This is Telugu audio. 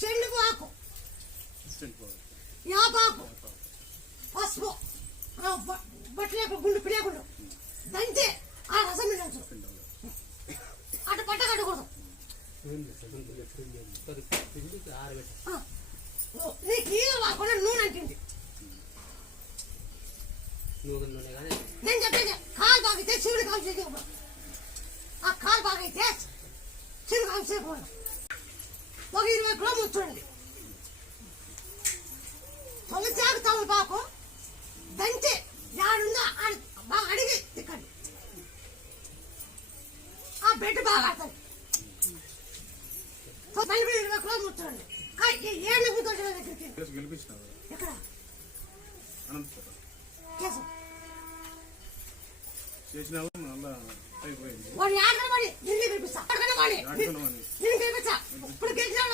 చెండుపాకు యాపాకు పసుపు బట్టలేకు గుండు పిడేకుండు దంచి ఆ రసం పిండచ్చు అటు పట్ట కట్టకూడదు నీకు ఈగ కాకుండా నూనె అంటింది నేను చెప్పేది కాలు బాగితే చిరుడు కాలు చేయకూడదు ఆ కాలు బాగైతే చిరుడు కాలు చేయకూడదు ఒక 20 కిలోలు చూడండి తొలిచాకు తమలపాకు దంచి యాడుందా బాగా అడిగి తిక్కండి ఆ బెడ్ బాగా ఆడుతుంది 20 కిలోలు చూడండి ఏళ్ళు కూర్చోండి దగ్గరికి ఎక్కడ వాడు ఆడకనే వాడి నిన్ను గెలిపిస్తా నేను గెలిపిస్తా ఇప్పుడు గెలిచిన